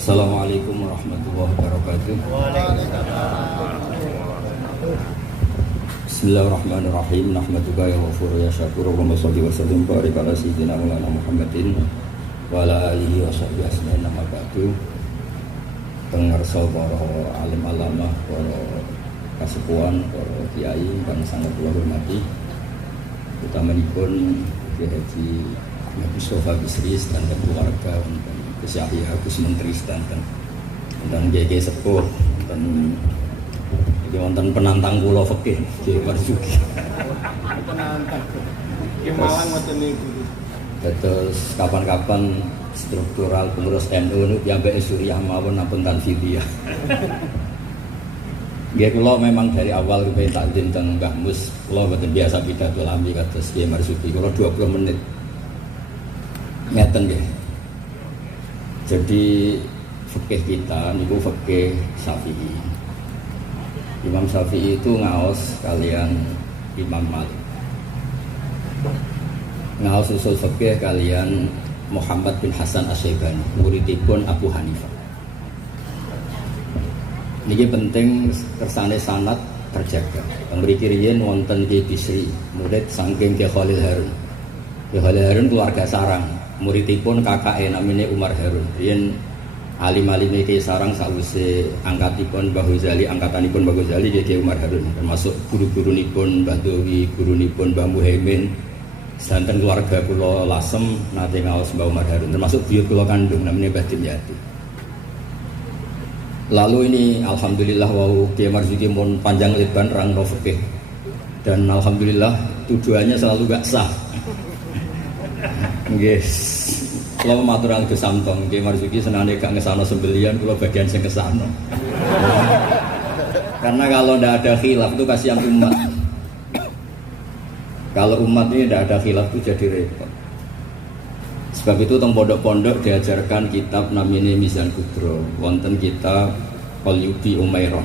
Assalamualaikum warahmatullahi wabarakatuh. Bismillahirrahmanirrahim. Nahmaduka ya ghafur ya syakur wa sholli wa sallim barik ala sayyidina Muhammadin wa ala alihi wa sahbihi ajmain. Amma ba'du. Pengarsa para alim alama, para kasepuhan, para kiai kang sangat kula hormati. Utamanipun Kiai Haji Ahmad Mustofa Bisri dan keluarga, Gus Yahya, Gus Menteri dan GG Sepuh dan wonten penantang kula fikih Kiai Marzuki. Penantang. Ki Malang ngoten niku. Terus kapan-kapan struktural pengurus NU niku piyambake Suriah mawon ampun tanfidiyah. Nggih kula memang dari awal rupa takdim teng Mbah Mus, kula boten biasa pidato lambi kados Kiai Marzuki. Kula 20 menit. Ngeten nggih. Jadi fikih kita niku fikih Syafi'i. Imam Syafi'i itu ngaos kalian Imam Malik. Ngaos usul fikih kalian Muhammad bin Hasan Asy-Syaibani, muridipun Abu Hanifah. Niki penting kersane sanad terjaga. Mriki riyen wonten Ki Bisri, murid saking Ki Khalil Harun. Ki Khalil Harun keluarga sarang, muridipun kakake namine Umar Harun. Riyen alim-alime Ki Sarang sawise angkatipun Mbah Ghazali, angkatanipun Mbah Ghazali Ki Umar Harun, termasuk guru-gurunipun Mbah Dowi, gurunipun Mbah Muhaimin. Santen keluarga kula Lasem nate ngaos Mbah Umar Harun, termasuk biyut kula kandung namanya Mbah Dimyati. Lalu ini alhamdulillah wau Kiai Marzuki mun panjang lebar rangno fikih. Dan alhamdulillah tujuannya selalu gak sah. Nggih. Kula maturaken Gus Samtong, Kiai Marzuki senane gak ngesano sembelian, kula bagian sing kesano. Karena kalau ndak ada khilaf itu kasihan umat. Kalau umat ini tidak ada khilaf itu jadi repot. Sebab itu teng pondok-pondok diajarkan kitab namanya Mizan Kubro, wonten kitab Qalyubi Umairah.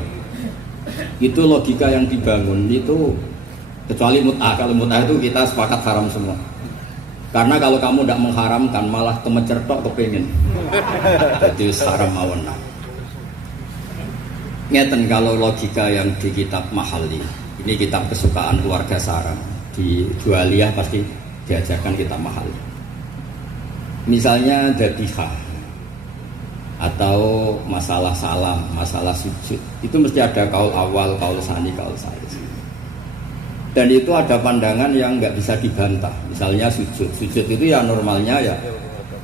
Itu logika yang dibangun itu kecuali mut'ah. Kalau mut'ah itu kita sepakat haram semua. Karena kalau kamu tidak mengharamkan malah kemecertok kepingin. Jadi haram mawon. Ngeten kalau logika yang di kitab Mahalli. Ini kitab kesukaan keluarga Sarang. Di Jualiyah pasti diajarkan kitab Mahalli. Misalnya dzabihah atau masalah salam, masalah sujud, itu mesti ada kaul awal, kaul sani, kaul salis. Dan itu ada pandangan yang nggak bisa dibantah. Misalnya sujud itu ya normalnya ya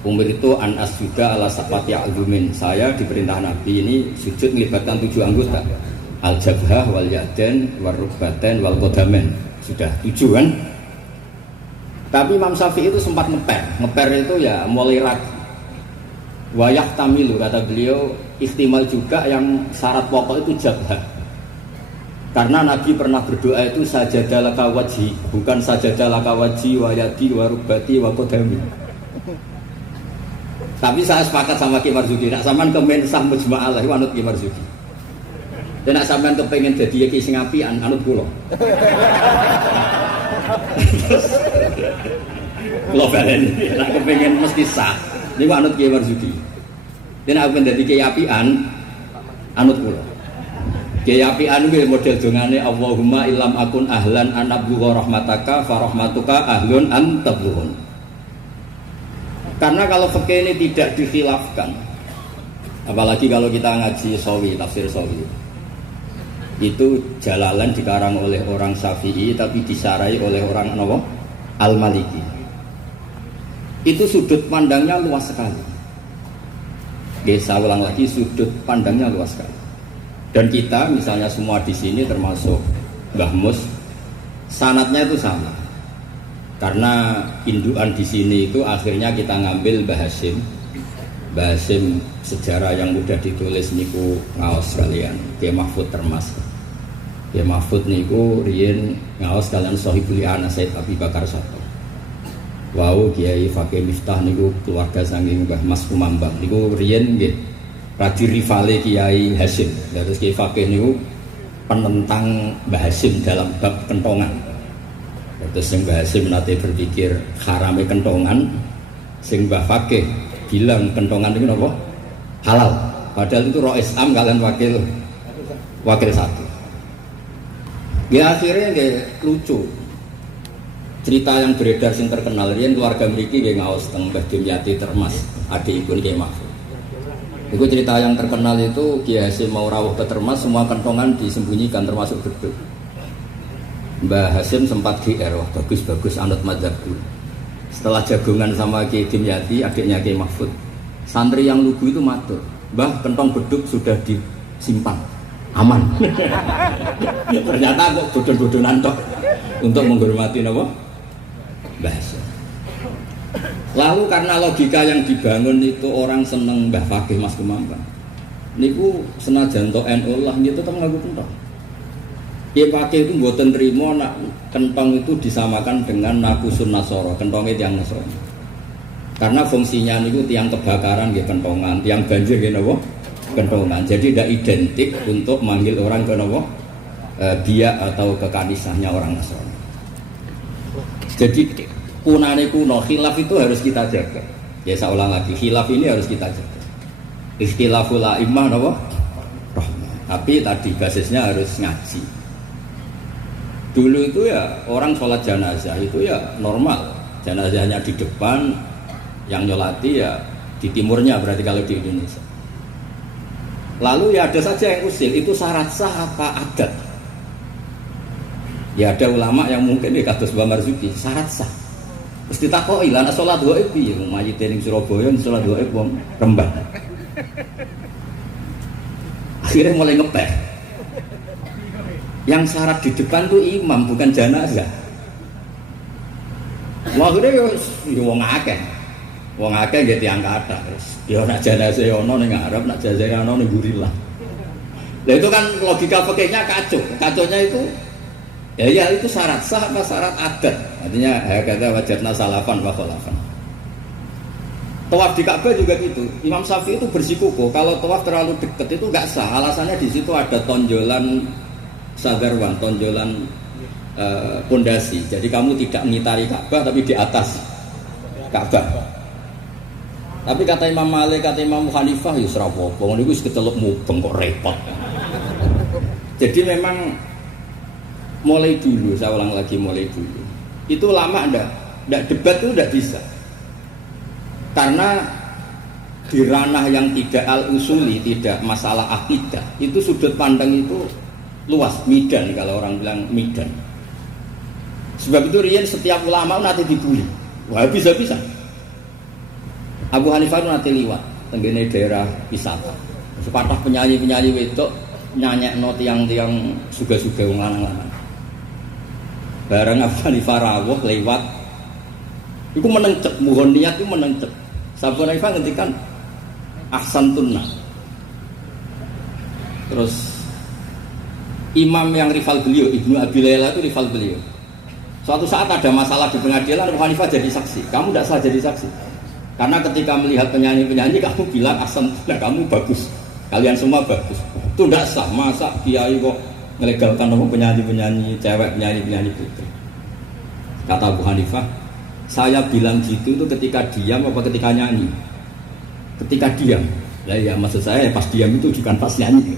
umur itu an asjuda ala sapati alumin. Saya diperintah Nabi ini sujud melibatkan 7 anggota, al jabhah wal yaden wal rukbaten wal qadamen. Sudah 7 kan? Tapi Imam Syafi'i itu sempat ngeper itu ya mulai ragu. Wayah tamilu kata beliau, ihtimal juga yang syarat pokok itu jabhah. Karena Nabi pernah berdoa itu sajadah laka wajhi, bukan sajadah laka wajhi wa yadi wa rukbati wa qadami. Tapi saya sepakat sama Ki Marzuki, nak sampean kemen sah mujma'ah Allah anut Ki Marzuki. Dan nak sampean kepengen dadi ki sing apian anut kula. Lo balen, nak kepengen mesti sah. Ini anut Kiai Marzuki. Ini aku menjadi Kiai apian, anut kula. Kiai apian itu model dongane Allahumma ilam akun ahlan anabluha rahmataka farahmatuka ahlun antabluhun. Karena kalau fikih ini tidak dikhilafkan, apalagi kalau kita ngaji Sawi, tafsir Sawi, itu Jalalan dikarang oleh orang Syafi'i tapi disarai oleh orang Al-Maliki. Itu sudut pandangnya luas sekali. Saya ulang lagi, sudut pandangnya luas sekali. Dan kita misalnya semua di sini termasuk Mbah Mus, sanadnya itu sama. Karena indukan di sini itu akhirnya kita ngambil Mbah Hasyim. Mbah Hasyim sejarah yang mudah ditulis niku ngaos kalian, Kiai Mahfud termasuk. Kiai Mahfud niku riyen ngaos kalian Shahibul Ana Said Abi Bakar Sato. Wau Kiai Fakih Miftah niku keluarga saking Mbah Mas Kumambang niku riyen nggih radi rivale Kiai Hasyim. Terus Kiai Fakih niku penentang Mbah Hasyim dalam bab kentongan. Terus sing Mbah Hasyim nate berpikir harame kentongan, sing Mbah Fakih bilang kentongan niku napa? halal. Padahal itu roh Islam kalian wakil satu. Ya akhirnya kayak lucu. Cerita yang beredar sing terkenal riyen keluarga mriki nggih ngaos teng Mbah Dimyati Termas, adikipun Kiai Mahfud. Itu cerita yang terkenal itu Kiai Hasyim mau rawuh ke Termas, semua kentongan disembunyikan termasuk beduk. Mbah Hasyim sempat GR, wah bagus-bagus anut madzhabku. Setelah jagungan sama Kiai Dimyati, adiknya Kiai Mahfud, santri yang lugu itu matur, "Mbah, kentong beduk sudah disimpan, aman." Ternyata kok bodon-bodonan tok untuk menghormati napa? Mbah Hasyim. Lalu karena logika yang dibangun itu orang seneng Mbah Fakih Mas Kemampan. Niku senajan tok NU lah gitu teng nganggo kentong. Kiai Fakih itu mboten trimo nak kentong itu disamakan dengan nakusun nasoro, kentongnya tiang nasoro. Karena fungsinya niku tiang kebakaran nggih kentongan, tiang banjir nggih napa? Kentongan. Jadi tidak identik untuk manggil orang ke napa? Biak atau kekanisahnya orang Nasrani. Jadi punane kuno, khilaf itu harus kita jaga. Ya saya ulang lagi, khilaf ini harus kita jaga. Ikhtilaful a'immah napa? Tapi tadi basisnya harus ngaji. Dulu itu ya orang sholat jenazah itu ya normal. Jenazahnya di depan, yang nyolati ya di timurnya berarti kalau di Indonesia. Lalu ya ada saja yang usil, itu syarat sah apa adat? Ya ada ulama yang mungkin ya kados Mbah Marzuki, syarat sah. Terus ditakoki, "Lah nek salat gaib piye? Mayit ning Surabaya salat gaib wong Rembang." Akhirnya mulai ngepek. Yang syarat di depan tuh imam bukan jenazah. Akhirnya ya wong akeh. Wong akeh nggih tiyang kathah terus. Ya nek jenazah ono ning ngarep, nek jenazah ono ning mburi lah. Lah itu kan logika fikihnya kacau. Kacaunya itu ya itu syarat sah apa syarat adat. Artinya kata wajadna salafan wa khalafan. Tawaf di Ka'bah juga gitu. Imam Syafi'i itu bersikukuh kalau tawaf terlalu dekat itu enggak sah. Alasannya di situ ada tonjolan sagarwan, tonjolan pondasi. Jadi kamu tidak mengitari Ka'bah tapi di atas Ka'bah. Tapi kata Imam Malik, kata Imam Hanifah, ya serapopo, ini wis kecelok mubeng kok repot. Jadi memang mulai dulu, saya ulang lagi mulai dulu. Itu lama enggak debat itu enggak bisa. Karena di ranah yang tidak al-usuli, tidak masalah akidah, itu sudut pandang itu luas, midan kalau orang bilang midan. Sebab itu riyen setiap ulama nanti dibully. Wah bisa-bisa. Abu Hanifah itu nanti liwat tenggene daerah wisata. Sepatah penyanyi-penyanyi wedok nyanyekno tiang-tiang suga-suga wong lanang-lanang. Bareng Abu Hanifah rawuh lewat iku menengcep, mohon niat itu menengcep. Abu Hanifah ngendikan ahsan tunnah. Terus imam yang rival beliau, Ibnu Abi Layla itu rival beliau. Suatu saat ada masalah di pengadilan, Abu Hanifah jadi saksi. Kamu tidak sah jadi saksi. Karena ketika melihat penyanyi-penyanyi kamu bilang asam, nah kamu bagus, kalian semua bagus. Itu tidak sah, masa kiai kok melegalkan penyanyi-penyanyi cewek, penyanyi-penyanyi putri. Kata Abu Hanifah, saya bilang gitu itu ketika diam apa ketika nyanyi? Ketika diam. Lah ya maksud saya pas diam itu bukan pas nyanyi.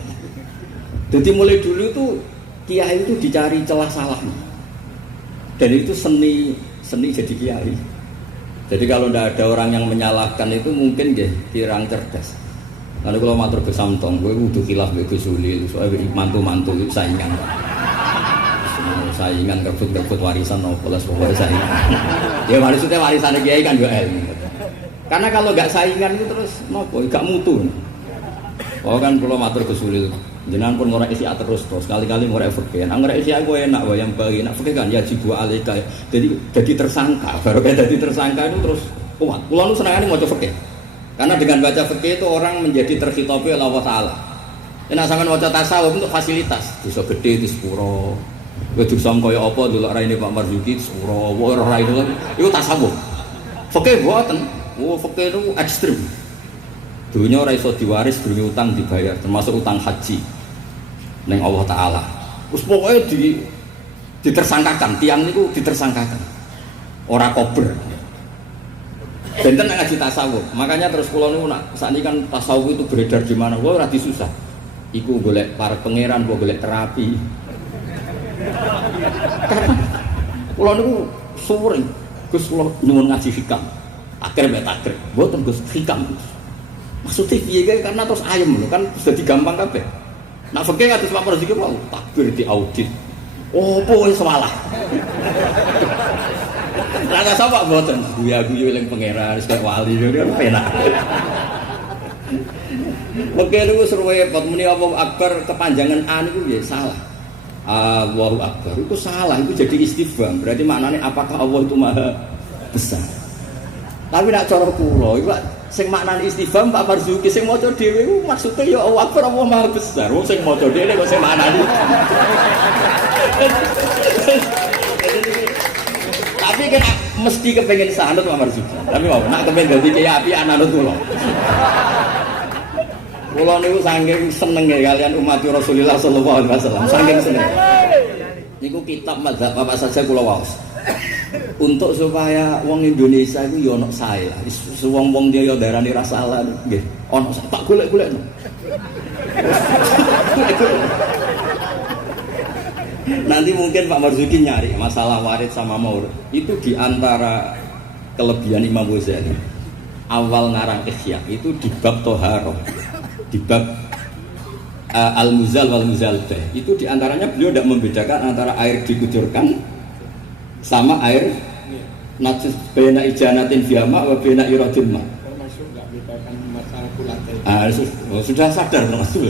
Jadi mulai dulu tuh kiai itu dicari celah salah. Dan itu seni jadi kiai. Jadi kalau tidak ada orang yang menyalahkan itu mungkin dia kurang cerdas. Lalu kalau matur ke Samtong, gue udah khilaf gue Suli, soalnya mantu-mantu itu saingan. Saingan kerbut warisan nopolas pokoknya saingan. Ya maksudnya warisan kiai kan juga ilmu. Karena kalau nggak saingan itu terus nopo, nggak mutu. Oh kan kalau matur ke Suli, jenengan pun ngorek isi terus kali-kali ngorek fikih. Nah ngorek isi aku enak, yang bagi enak fikih kan ya jibu alika. Jadi tersangka, baru kayak jadi tersangka itu terus kuat. Pulau lu senangannya mau coba fikih. Karena dengan baca fikih itu orang menjadi terkhitopi oleh Allah Taala. Enak sampean waca tasawuf untuk fasilitas. Bisa gede di sepuro. Wedhus sam kaya apa dulu raine Pak Marzuki sepuro, ora itu kan. Itu tasawuf. Fikih boten. Oh fikih itu ekstrim. Dunia ora iso diwaris, dunia utang dibayar, termasuk utang haji neng Allah Taala. Terus pokoknya ditersangkakan, tiang niku ditersangkakan. Ora kober. Benten nak ngaji tasawuf. Makanya terus kula niku nak sakniki kan tasawuf itu beredar di mana. Kula ora disusah. Iku golek para pangeran, golek terapi. Kula niku suwering Gus kula nyuwun ngaji hikam. Akhir mek takrib. Mboten Gus hikam. Maksudnya piye karena terus ayem lho kan sudah digampang kabeh. Nak fikih kados Pak Marzuki wae takbir di audit. Opo wis salah. Lah sapa mboten guyu-guyu eling pangeran wis kaya wali yo penak. Mungkin itu seruwe pot muni Allahu Akbar kepanjangan A niku ya salah. Allahu Akbar itu salah, itu jadi istifham. Berarti maknanya apakah Allah itu maha besar? Tapi nak cara kula iku sing maknane istifham Pak Marzuki sing maca dhewe iku maksude ya Allahu Akbar Allah maha besar. Wong sing maca dhewe kok sing maknane. Tapi kan mesti kepengen sanut Pak Marzuki. Tapi mau nak kepengen dadi kiai api anut kula. Kula niku saking senenge kalian umat Rasulullah sallallahu alaihi wasallam, saking seneng. Niku kitab mazhab apa saja kula waos. Untuk supaya wong Indonesia iku yo ono sae. Wong-wong dia yo darani ra salah nggih. Ono tak golek-golekno. Nanti mungkin Pak Marzuki nyari masalah warid sama maurud. Itu diantara kelebihan Imam Ghazali. Awal ngarang Ihya itu di bab Toharoh, di bab Al-Muzal wal Muzalbah. Itu diantaranya beliau tidak membedakan antara air dikucurkan sama air najis bena ijanatin fiyama wa bena iradil ma. Termasuk nggak bedakan masalah kulatel. Sudah sadar termasuk.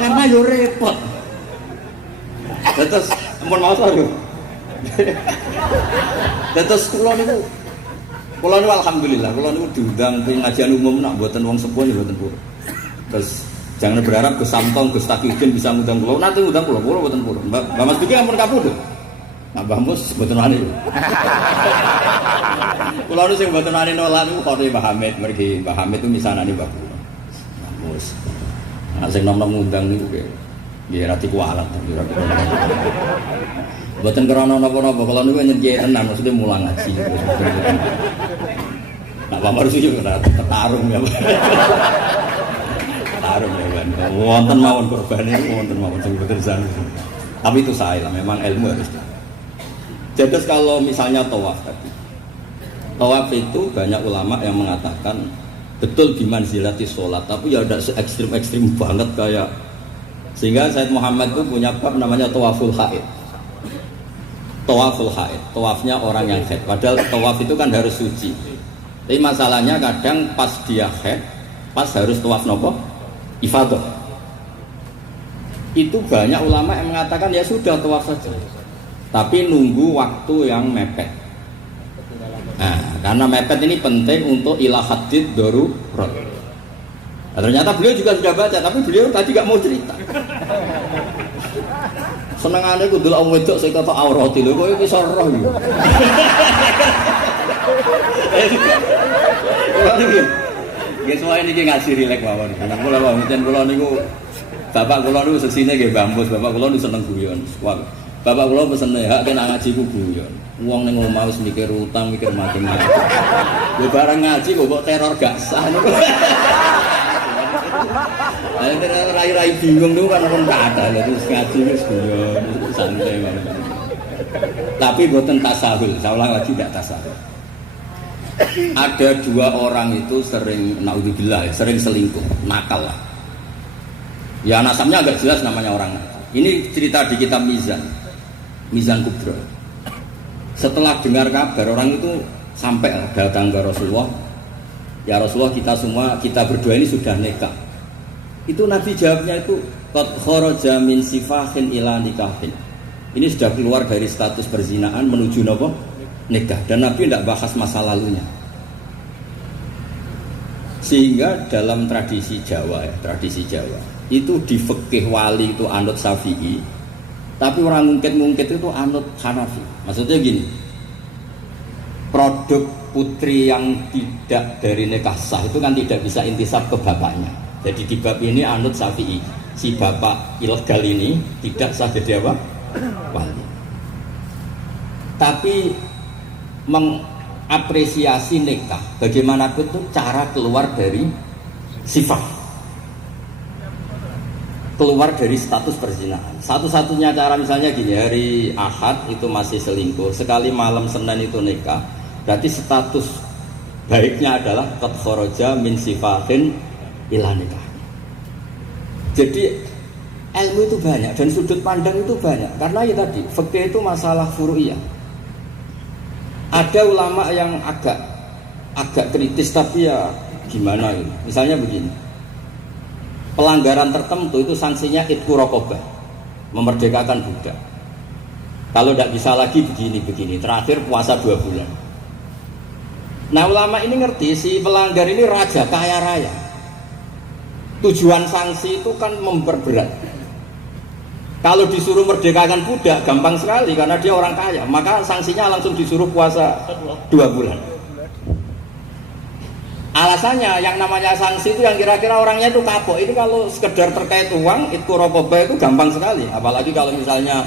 Karena yo repot. Terus ampun maos lho. Terus kula niku alhamdulillah kula niku diundang ke pengajian umum nak mboten wong sepuh ya mboten purun. Terus jangan berharap Gus Samtong, Gus Taqiyuddin bisa ngundang kula. Nanti ngundang kula mboten purun. Mbak Mas Biki ampun kapundhut. Nah Mbah Mus mboten wani. Kula niku sing mboten wani nolak niku kok Mbah Hamid mergi Mbah Hamid itu misanane Mbah kula. Mbah Mus. Nah sing nom-nom ngundang niku nggih ra dikualat kira. Mboten krana napa-napa kula niku nyenjih tenan maksudnya mulang ngaji. Nak Pak Marzuki ora tarung ya. Tarung ya kan. Wonten mawon kurbane wonten mawon sing bener jan. Tapi itu saya lah memang ilmu harus. Jadi kalau misalnya tawaf tadi. Tawaf itu banyak ulama yang mengatakan betul di manzilati sholat, tapi ya ada se-ekstrim banget kayak sehingga Said Muhammad itu punya bab namanya tawaful haid. Tawaful haid, tawafnya orang yang haid. Padahal tawaf itu kan harus suci. Tapi masalahnya kadang pas dia haid, pas harus tawaf nopo ifadah. Itu banyak ulama yang mengatakan ya sudah tawaf saja. Tapi nunggu waktu yang mepet. Nah, karena mepet ini penting untuk ilah hadid darurat. Nah, ternyata beliau juga sudah baca, tapi beliau tadi gak mau cerita. Senengane ku ndelok wong wedok sing kata aurat lho, kowe wis ora yo. Guys, wae niki ngaji rileks mawon. Kula mboten kula niku bapak kula niku sesine nggih Mbah Mus, bapak kula niku seneng guyon. Bapak kula pesen hak kena ngaji ku guyon. Wong ning omah wis mikir utang, mikir macam-macam. Yo bareng ngaji kok teror gak sah niku. Rai-rai bingung niku kan pun tak ada lho terus ngaji wis guyon, santai mawon. Tapi mboten tasahul, saya ulang lagi tidak tasahul. Ada dua orang itu sering naudzubillah, sering selingkuh, nakal lah. Ya nasabnya agak jelas namanya orang nakal. Ini cerita di kitab Mizan Kubra. Setelah dengar kabar orang itu sampai datang ke Rasulullah. Ya Rasulullah kita berdua ini sudah nikah. Itu Nabi jawabnya itu qad kharaja min sifahin ila nikahin. Ini sudah keluar dari status perzinaan menuju napa? Nikah. Dan Nabi tidak bahas masa lalunya. Sehingga dalam tradisi Jawa itu di fikih wali itu anut Syafi'i, tapi orang ngungkit itu anut Hanafi. Maksudnya gini, produk putri yang tidak dari nikah sah itu kan tidak bisa intisab ke bapaknya. Jadi di bab ini anut Syafi'i, si bapak ilegal ini tidak sah jadi apa? Wali. Tapi mengapresiasi nikah. Bagaimanapun itu cara keluar dari sifat, keluar dari status perzinahan. Satu-satunya cara misalnya gini, hari Ahad itu masih selingkuh, sekali malam Senin itu nikah, berarti status baiknya adalah qad kharaja min sifatin ila nikah. Jadi ilmu itu banyak dan sudut pandang itu banyak, karena ya tadi fikih itu masalah furu'iyah. Ada ulama yang agak kritis, tapi ya gimana ini? Misalnya begini, pelanggaran tertentu itu sanksinya itqu raqabah, memerdekakan budak. Kalau tidak bisa lagi begini, terakhir puasa 2 bulan. Nah ulama ini ngerti si pelanggar ini raja kaya raya. Tujuan sanksi itu kan memperberat. Kalau disuruh merdekakan budak gampang sekali karena dia orang kaya, maka sanksinya langsung disuruh puasa 2 bulan. Alasannya yang namanya sanksi itu yang kira-kira orangnya itu kapok. Ini kalau sekedar terkait uang, itqu raqabah itu gampang sekali. Apalagi kalau misalnya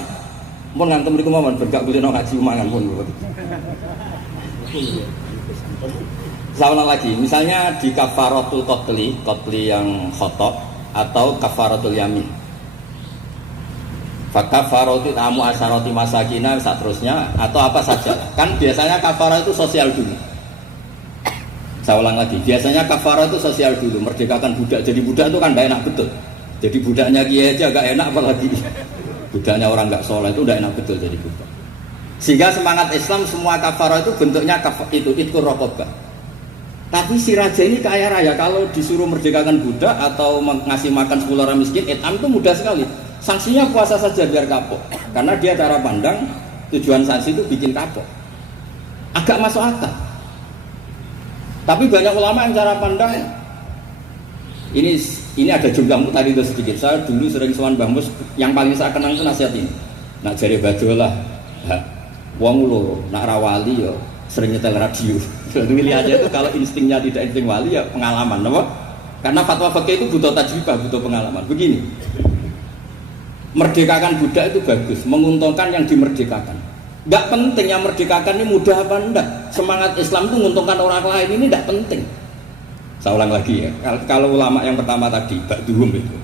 mun ngantem mriku mawon ben gak kulino ngaji mangan pun. Sama lagi, misalnya di kafaratul qatli yang khotok atau kafaratul yamin. Kafaratu tamu asharati masakina seterusnya atau apa saja. Kan biasanya kafarah itu sosial dulu. Saya ulang lagi, biasanya kafarah itu sosial dulu, merdekakan budak. Jadi budak itu kan tidak enak betul. Jadi budaknya kiai aja gak enak, apalagi budaknya orang gak soleh itu tidak enak betul jadi budak. Sehingga semangat Islam semua kafarah itu bentuknya itqu raqabah. Tapi si raja ini kaya raya, kalau disuruh merdekakan budak atau ngasih makan 10 orang miskin, etam itu mudah sekali. Sanksinya puasa saja biar kapok. Karena dia cara pandang tujuan sanksi itu bikin kapok. Agak masuk akal. Tapi banyak ulama yang cara pandang ini ada jumlah tadi itu sedikit. Saya dulu sering sowan Mbah Mus, yang paling saya kenang itu nasihat ini. Nak jare badolah. Wong loro, nak rawali ya sering nyetel radio. Milih aja itu kalau instingnya tidak insting wali ya pengalaman, apa? Karena fatwa fikih itu butuh tajribah, butuh pengalaman. Begini, merdekakan budak itu bagus, menguntungkan yang dimerdekakan. Gak penting yang merdekakan ini mudah apa enggak. Semangat Islam itu menguntungkan orang lain ini tidak penting. Saya ulang lagi ya, kalau ulama yang pertama tadi, Ba'duhum itu,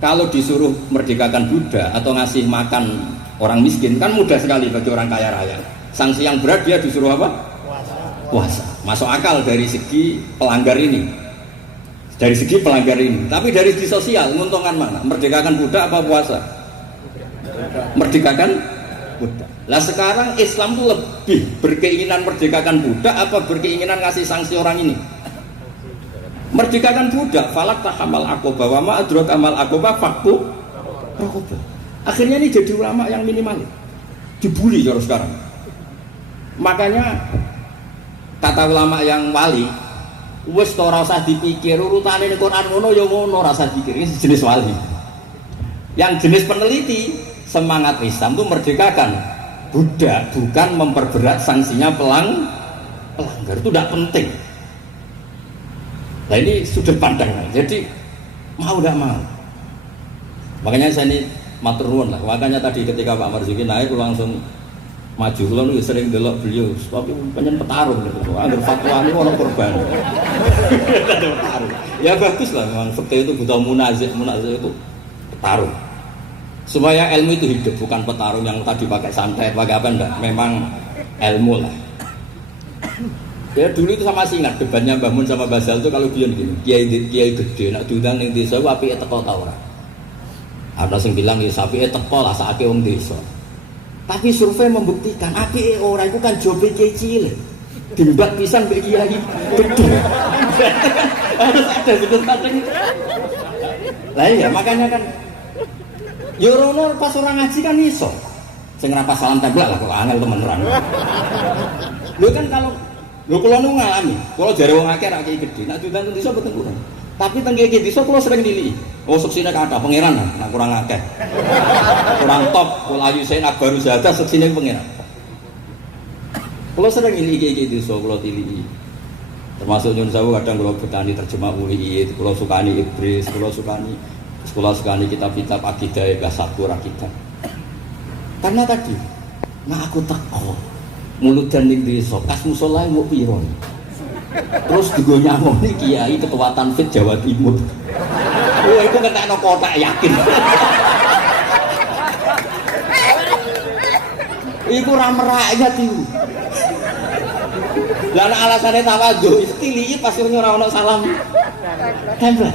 kalau disuruh merdekakan budak atau ngasih makan orang miskin kan mudah sekali bagi orang kaya raya. Sanksi yang berat dia disuruh apa? Puasa. Masuk akal dari segi pelanggar ini. Dari segi pelanggar ini. Tapi dari segi sosial, menguntungkan mana? Merdekakan budak apa puasa? Merdekakan budak. Lah sekarang Islam itu lebih berkeinginan merdekakan budak apa berkeinginan ngasih sanksi orang ini? Merdekakan budak. Falak tahamal aqobah wa ma adraka mal aqobah fakku raqabah. Akhirnya ini jadi ulama yang minimal. Dibully kalau sekarang. Makanya kata ulama yang wali, wis ora usah dipikir urutane ning Quran ngono ya ngono, ora usah dipikir. Ini jenis wali. Yang jenis peneliti, semangat Islam itu merdekakan budak, bukan memperberat sanksinya pelanggar. Itu tidak penting. Nah ini sudut pandang. Jadi mau tidak mau. Makanya saya ini matur nuwun lah. Makanya tadi ketika Pak Marzuki naik langsung maju, lalu sering delok beliau, tapi pengen petarung gitu. Agar fatwa ini orang korban. Ya bagus lah, memang fikih itu butuh munazih itu petarung. Supaya ilmu itu hidup, bukan petarung yang tadi pakai santet, pakai apa enggak. Memang ilmu lah. Ya dulu itu sama sih ingat debatnya Mbah Mun sama Basal itu kalau bilang gini, kiai gede nak diundang ning desa apike teko ta ora. Ada yang bilang ya sapi teko lah sakake wong desa. Tapi survei membuktikan apike ora iku kan jobe cilik. Dimbat pisan mbek kiai gede. Harus ada sudut pandang itu. Lah iya makanya kan ya rono pas orang ngaji kan iso. Sing ra pas salam templek lah kok angel temen terang. Lho kan kalau kula nu ngalami, kula jare wong akeh ra kiai gede, nek diundang desa boten kurang. Tapi teng kiai desa kula sering nilai. Oh suksine kathah pangeran nah kurang akeh. Kurang top, kula ayu sen baru zadah suksine pangeran. Kula sering nilai kiai desa kula tiliki. Termasuk nyun sewu kadang kula betani terjemah UI, kula sukani Ibris, kula sukani kitab-kitab akidah Mbah Sakur akidah. Karena tadi, nah aku teko. muludan ning desa kas musala mbok piro. Terus digo nyamoni kiai ketua Tanfid Jawa Timur. Oh iku kentekno kotak yakin. Iku ra merakyat iku. Lah nek alasane tawadhu istili pas ora ono salam tempel.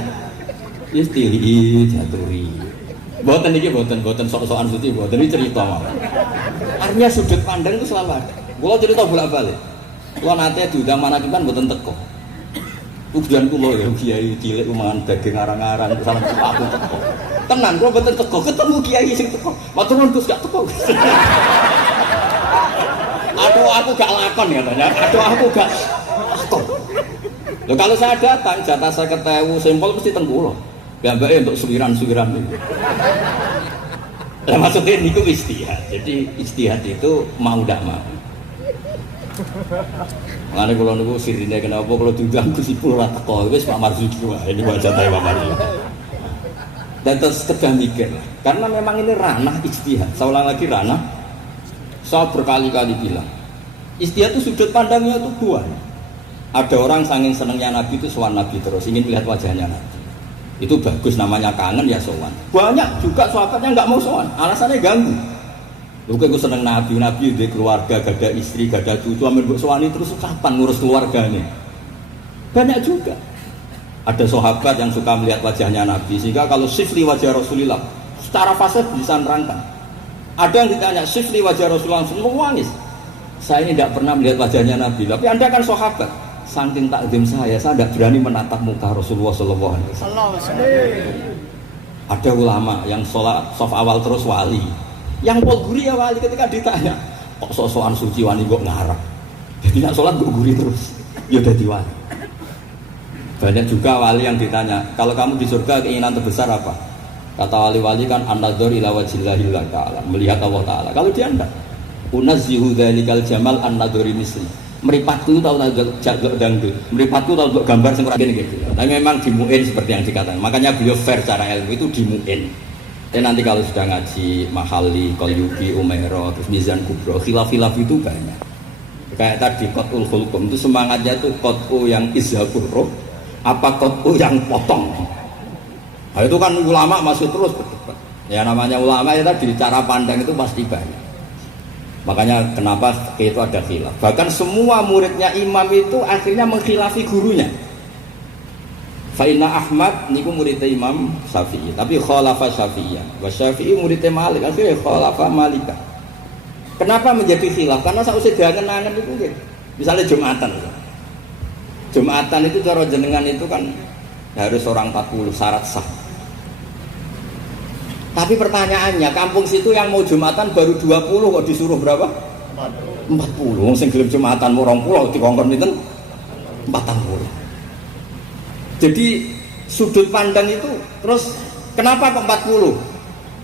Istili jaturi. Mboten iki mboten sok-sokan suci mboten iki cerita mawon. Artinya sudut pandang itu selalu ada. Kula cerita bolak-balik. Kula nate diundang manakiban mboten teko. Tujuan kula ya kiai cilik mangan daging arang-arang salam sepatu teko. Tenan kula mboten teko ketemu kiai sing teko. Matur nuwun Gus gak teko. Aduh aku gak lakon katanya. Aduh aku gak lakon. Loh kalau saya datang jatah 50.000 sampel mesti teng kula. Gambake untuk suwiran-suwiran itu. Lah maksudnya niku istihad. Jadi istihad itu mau ndak mau. Mane kula niku sirine kenapa kula diundang Gus Ipul ora teko wis Pak Marzuki wae ini wajah Pak Marzuki. Dan terus kedah mikir karena memang ini ranah ijtihad. Saya ulang lagi ranah. Saya berkali-kali bilang ijtihad itu sudut pandangnya itu dua. Ada orang saking senengnya Nabi itu sowan Nabi terus ingin lihat wajahnya Nabi. Itu bagus namanya kangen ya sowan. Banyak juga sahabatnya nggak mau sowan, alasannya ganggu. Lu kok seneng Nabi di keluarga, gak ada istri, gak ada cucu, amin mbok sowani terus kapan ngurus keluarganya? Banyak juga. Ada sahabat yang suka melihat wajahnya Nabi sehingga kalau sifli wajah Rasulullah secara fasih bisa nerangkan. Ada yang ditanya sifli wajah Rasulullah langsung menangis. Saya ini tidak pernah melihat wajahnya Nabi, tapi Anda kan sahabat. Saking takdim saya tidak berani menatap muka Rasulullah Sallallahu Alaihi Wasallam. Ada ulama yang sholat sof awal terus wali, yang guri ya wali ketika ditanya, kok sosokan suci wani kok ngarep? Jadi nak sholat guri terus, ya jadi wali. Banyak juga wali yang ditanya, kalau kamu di surga keinginan terbesar apa? Kata wali-wali kan an-nadhar ila wajhillahil ta'ala, melihat Allah Ta'ala. Kalau dia enggak, unazzihu dzalikal jamal an-nadhari misli. Meripatku tahu jago dangdut, meripatku tahu gambar sing ora ngene gitu. Tapi memang dimuin seperti yang dikatakan. Makanya beliau fair cara ilmu itu dimuin. Dan nanti kalau sudah ngaji Mahali, Qalyubi, Umairah, terus Mizan Kubro, khilaf-khilaf itu banyak. Kayak tadi Qat'ul Khulqum itu semangatnya itu Qat'u yang izhaqur roh, apa Qat'u yang potong. Nah, itu kan ulama masih terus berdebat. Ya namanya ulama ya tadi cara pandang itu pasti banyak. Makanya kenapa itu ada khilaf. Bahkan semua muridnya imam itu akhirnya mengkhilafi gurunya. Fa'inna Ahmad niku muridnya Imam Syafi'i, tapi khalafa Syafi'iyah. Wa Syafi'i muridnya Malik, akhirnya khalafa Malikah. Kenapa menjadi khilaf? Karena sausé diangen-angen itu gitu. Misalnya Jumatan. Jumatan itu cara jenengan itu kan harus orang 40 syarat sah. Tapi pertanyaannya, kampung situ yang mau Jumatan baru 20 kok disuruh berapa? 40. Wong sing gelem Jumatan mau 20 dikongkon pinten? 40. Jadi sudut pandang itu terus kenapa kok 40?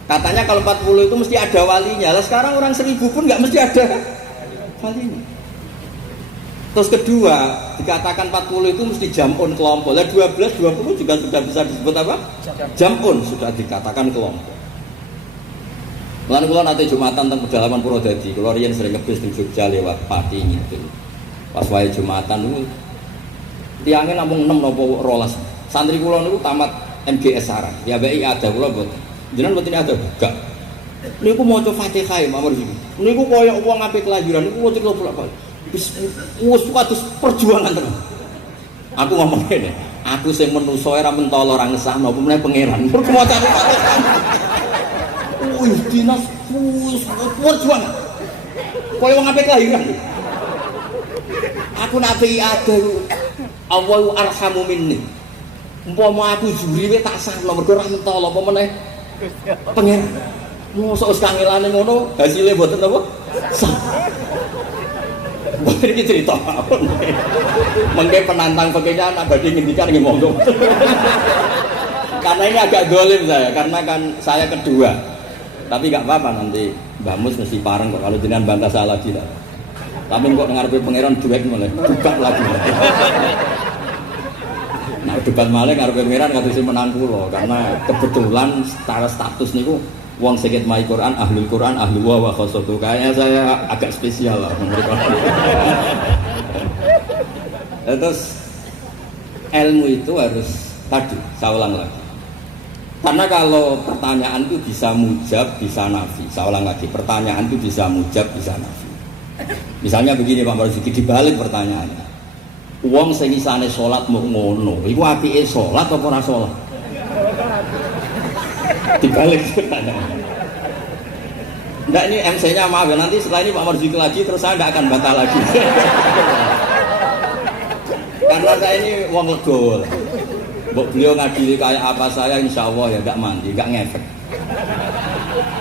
Katanya kalau 40 itu mesti ada walinya. Lah sekarang orang 1000 pun enggak mesti ada walinya. Terus kedua, dikatakan 40 itu mesti jamun kelompok. Lah 12, 20 juga sudah bisa disebut apa? Jamun sudah dikatakan kelompok. Lan kula nate Jumatan teng pedalaman Purwodadi. Kula riyen sering ngebis teng Jogja lewat Pati gitu. Pas wae Jumatan niku tiange namung 6 napa 12. Santri kula niku tamat MGS Sarang. Ya bae ada kula mboten. Jenengan mboten ada buka. Niku maca Fatihah Mamur iki. Niku koyo wong apik kelahiran niku maca bolak-balik. Wis kados perjuangan tenan. Aku ngomong ngene, aku sing menungso ora mentolo ora ngesahno apa meneh pangeran. Mergo maca Fatihah. Wih, dinas perjuangan. Koyo wong apik kelahiran. Aku nabi ada Allahu arhamu minni. Umpama aku juri wis tak sahno mergo ora mentolo apa meneh pangeran. Mosok wis kangelane ngono, hasilé mboten apa? Sah. Mungkin ini cerita apa? Mungkin penantang pekerjaan abadi ngendikan nggih monggo. Karena ini agak dolim saya, karena kan saya kedua. Tapi nggak apa-apa nanti Mbah Mus mesti pareng kok kalau jenengan bantah saya lagi lah. Tapi kok ngarepe pangeran duwek mulai buka lagi. Nah debat malih ngarepe pangeran kados menang kula karena kebetulan secara status niku Wong sakit mai Quran, ahlu wa khosotu. Kayaknya saya agak spesial lah. Terus ilmu itu harus tadi, saya ulang lagi. Karena kalau pertanyaan itu bisa mujab, bisa nafi. Saya ulang lagi, pertanyaan itu bisa mujab, bisa nafi. Misalnya begini Pak Marzuki, dibalik pertanyaannya. Wong sing isane salat mung ngono, iku apike salat apa ora salat? Dibalik pertanyaan. Enggak, ini MC-nya maaf ya, nanti setelah ini Pak Marzuki lagi terus saya tidak akan batal lagi. Karena saya ini wong legowo. Mbok beliau ngadili kayak apa saya insya Allah ya enggak mandi, enggak ngefek.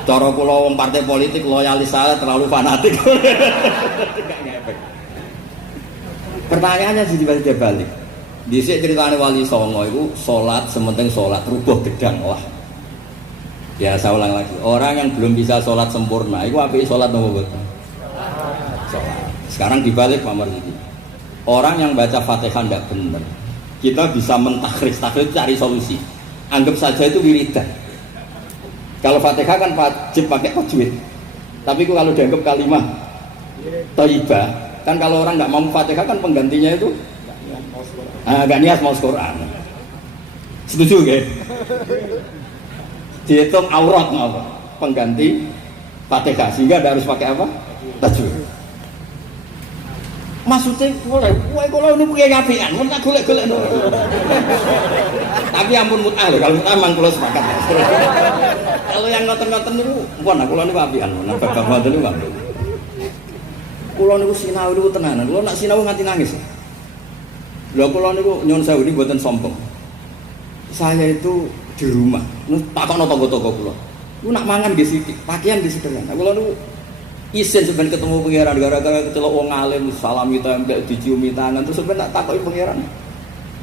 Cara kula wong partai politik loyalis saya terlalu fanatik. Enggak ngefek. Pertanyaannya jadi balik. Dhisik ceritane Wali Songo itu salat sementing salat rubuh gedang lah. Ya saya ulang lagi, orang yang belum bisa sholat sempurna itu apik sholat nopo boten? Sholat. Sekarang dibalik Pak Marzuki. Orang yang baca Fatihah tidak benar, kita bisa mentakhris cari solusi. Anggap saja itu wiridan. Kalau Fatihah kan wajib pakai tajwid. Tapi kalau dianggap kalimat thayyibah, kan kalau orang nggak mau Fatihah kan penggantinya itu nggak niat mau Quran. Setuju nggih? Dihitung aurat apa? Pengganti Fatihah, sehingga ada harus pakai apa? Tajwid. Maksudnya boleh, kalau ini punya ngapian, mau tak golek-golek. Tapi ampun mut'ah loh, kalau mut'ah memang kalau sepakat. Kalau yang ngoten-ngoten itu, kalau ini ngapian, bapak-bapak itu nggak. Kalau ini sinau itu tenanan, kalau nak sinau nganti nangis. Kalau ini nyon sewu ini buatan sombong. Saya itu di rumah, takokno tonggo-tonggo kula. Ku nak mangan nggih sithik, pakaian nggih sederhana. Kula niku isin sampeyan ketemu pangeran gara-gara kecelok wong alim salami tempel diciumi tangan terus sampeyan tak takoki pangeran.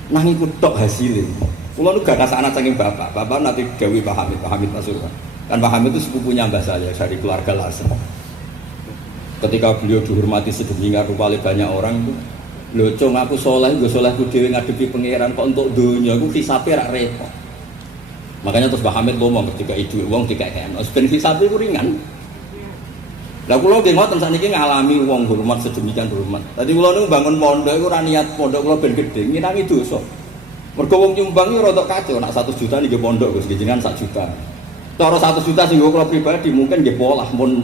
Nang iku tok hasile. Kula niku gagas anak saking bapak. Bapak nanti gawe Pak Hamid Pasuruan. Kan Pak Hamid itu sepupunya mbah saya dari keluarga Lasem. Ketika beliau dihormati sedemikian rupa oleh banyak orang itu, lho cung aku saleh, nggo salehku dhewe ngadepi pangeran kok untuk donya aku hisabe rak repot. Makanya terus Pak Hamid ngomong ketika itu wong dikekekno ben hisabe ku ringan. Lah kula nggih ngoten sakniki ngalami wong hormat sedemikian hormat. Dadi kula niku bangun pondok iku ora niat pondok kula ben gedhe, ngirangi dosa. Mergo wong nyumbang iki rada kacau, nak 1 juta nggih pondok Gus jenengan 1 juta. Cara 1 juta sing kula pribadi mungkin nggih polah mun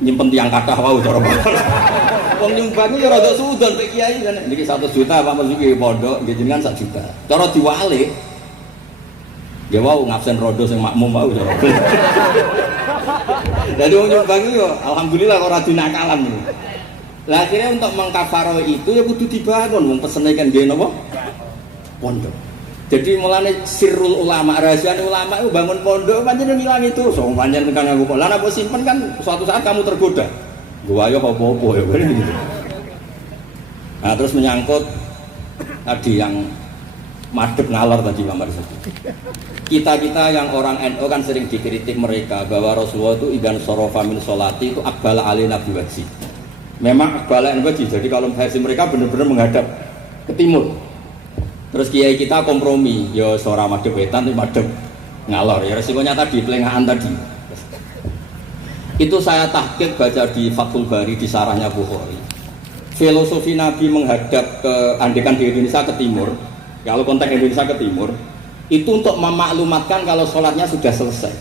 nyimpen tiang kathah wau cara wong nyumbang iki rada sudon pek kiai kan niki 1 juta Pak Marzuki pondok nggih jenengan 1 juta. Cara diwalik ya wow ngabsen rodo sing makmum mau ya. Jadi wong nyumbang yo alhamdulillah ora dinakalan. Lah akhirnya untuk mengkafaro itu ya kudu dibangun wong pesene kan nggih napa? Pondok. Jadi mulane sirrul ulama, rahasia ulama itu bangun pondok pancen ngilangi itu. So pancen kan nganggo kok. Lah nek simpen kan suatu saat kamu tergoda. Gua ayo apa-apa ya gitu. Nah, terus menyangkut tadi yang madep ngalor tadi Pak Marzuki. Kita yang orang NU kan sering dikritik mereka bahwa Rasulullah itu idan sorofa min sholati itu akbala alina biwajhi. Memang akbala alina biwajhi. Jadi kalau versi mereka benar-benar menghadap ke timur. Terus kiai kita kompromi, ya suara madep wetan itu madep ngalor. Ya resikonya tadi pelengahan tadi. Itu saya tahqiq baca di Fathul Bari di sarahnya Bukhari. Filosofi Nabi menghadap ke andekan di Indonesia ke timur. Kalau konteks Indonesia ke timur itu untuk memaklumatkan kalau sholatnya sudah selesai.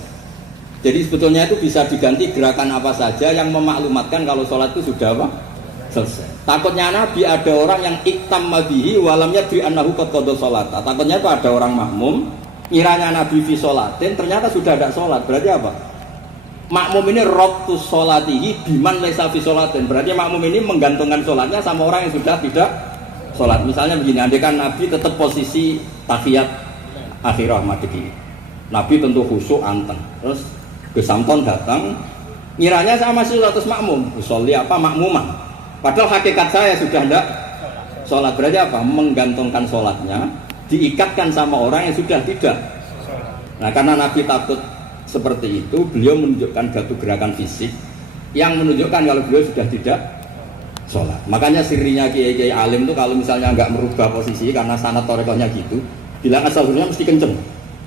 Jadi sebetulnya itu bisa diganti gerakan apa saja yang memaklumatkan kalau sholat itu sudah apa? Selesai. Takutnya Nabi ada orang yang iktam mabihi walam yadri annahu qad qada sholata. Takutnya itu ada orang makmum kiranya Nabi fi sholatin ternyata sudah ada sholat. Berarti apa? Makmum ini rabtu sholatihi biman laisa fi sholatin. Berarti makmum ini menggantungkan sholatnya sama orang yang sudah tidak sholat. Misalnya begini, andaikan Nabi tetap posisi tahiyat akhirah madhiki. Nabi tentu khusyuk anteng. Terus Gus Samton datang, ngiranya saya masih sholat makmum. Usolli apa makmuman. Padahal hakikat saya sudah tidak sholat. Berarti apa? Menggantungkan sholatnya, diikatkan sama orang yang sudah tidak. Nah karena Nabi takut seperti itu, beliau menunjukkan satu gerakan fisik yang menunjukkan kalau beliau sudah tidak sholat. Makanya sirinya kiai-kiai alim itu kalau misalnya nggak merubah posisi karena sanad torekohnya gitu, bilang asal-usulnya mesti kenceng.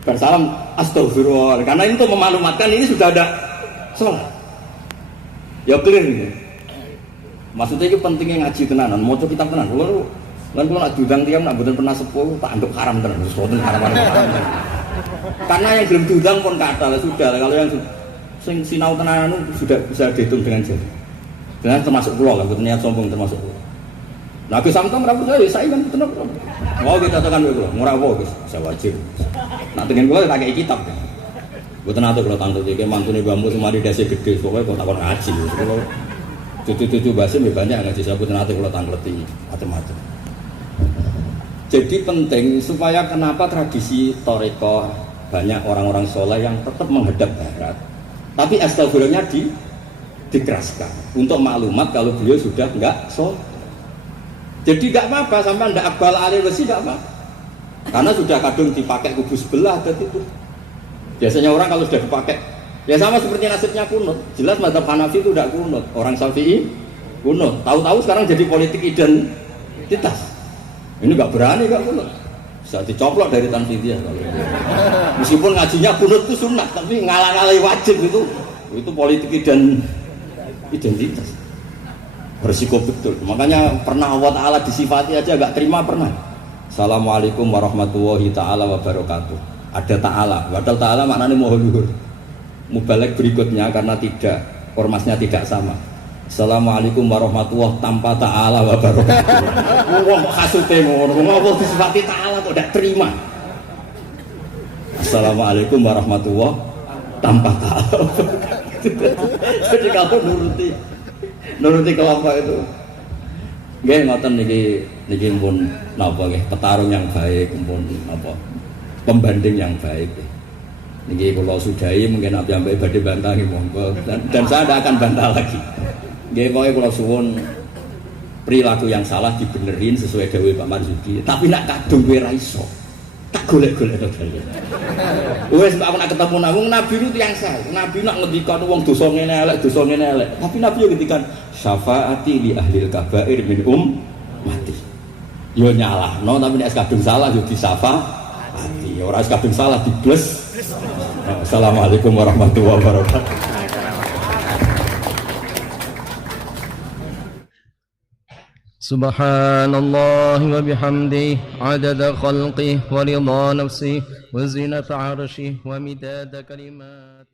bersalam astagfirullah. Karena ini untuk memaklumatkan ini sudah ada sholat. Ya clear gitu. Maksudnya itu pentingnya ngaji tenanan, mau kitab tenan. Kalau nak diundang tiang nak betul pernah sepuh, tak anggap haram tenan, sesuatu haram. Karena yang belum diundang pun kata sudah. Kalau yang sinau tenanan sudah bisa dihitung dengan jari. Dengan termasuk pulau lah, niat sombong termasuk pulau. Nah, ke samtam rambut saya kan betul. Mau kita tekan dulu, murah apa guys? Saya wajib. Nak dengan gue tak kayak kitab. Gue tenang tuh kalau tangguh jadi mantu nih bambu semua di dasi gede, pokoknya kalau takon ngaji. Kalau cucu-cucu bahasa banyak ngaji, saya pun tenang tuh kalau tangguh letih macam-macam. Jadi penting supaya kenapa tradisi toriko banyak orang-orang soleh yang tetap menghadap barat, tapi astagfirullahnya dikeraskan untuk maklumat kalau beliau sudah enggak soleh. Jadi enggak apa-apa sampai ndak akbal alil wasi enggak apa. Karena sudah kadung dipakai kubu sebelah dan itu. Biasanya orang kalau sudah dipakai ya sama seperti nasibnya kunut. Jelas mazhab Hanafi itu tidak kunut, orang Syafi'i kunut. Tahu-tahu sekarang jadi politik identitas. Ini enggak berani enggak kunut. Bisa dicoplok dari Tanfidiyah kalau itu. Meskipun ngajinya kunut itu sunat, tapi ngalah-ngalahi wajib itu politik identitas. Berisiko betul. Makanya pernah Allah Ta'ala disifati aja enggak terima pernah. Assalamualaikum warahmatullahi ta'ala wabarakatuh. Ada ta'ala. Padahal ta'ala maknanya mohon luhur. Mubalek berikutnya karena tidak ormasnya tidak sama. Assalamualaikum warahmatullahi tanpa ta'ala wabarakatuh. Wong kok kasute ngono. Ngopo disifati ta'ala kok ndak terima. Assalamualaikum warahmatullahi tanpa ta'ala. Jadi kalau nuruti kelompok itu nggih ngoten niki pun napa nggih petarung yang baik pun napa pembanding yang baik niki kula sudahi mungkin ambek badhe bantah monggo dan saya tidak akan bantah lagi nggih pokoke kula suwun perilaku yang salah dibenerin sesuai dawuh Pak Marzuki tapi nak kadung kowe ra iso tak golek-golek to dalil wis aku nak ketemu nang nabi itu yang sah nabi nak ngendikan wong dosa ngene elek tapi nabi yo ngendikan syafaati li ahlil kabair min mati yo nyalahno tapi nek kadung salah yo disafaati ora kadung salah dibles. Assalamualaikum warahmatullahi wabarakatuh. Subhanallah wa bihamdihi adada khalqihi wa ridha nafsihi wa zinata 'arsyihi wa midada kalimatihi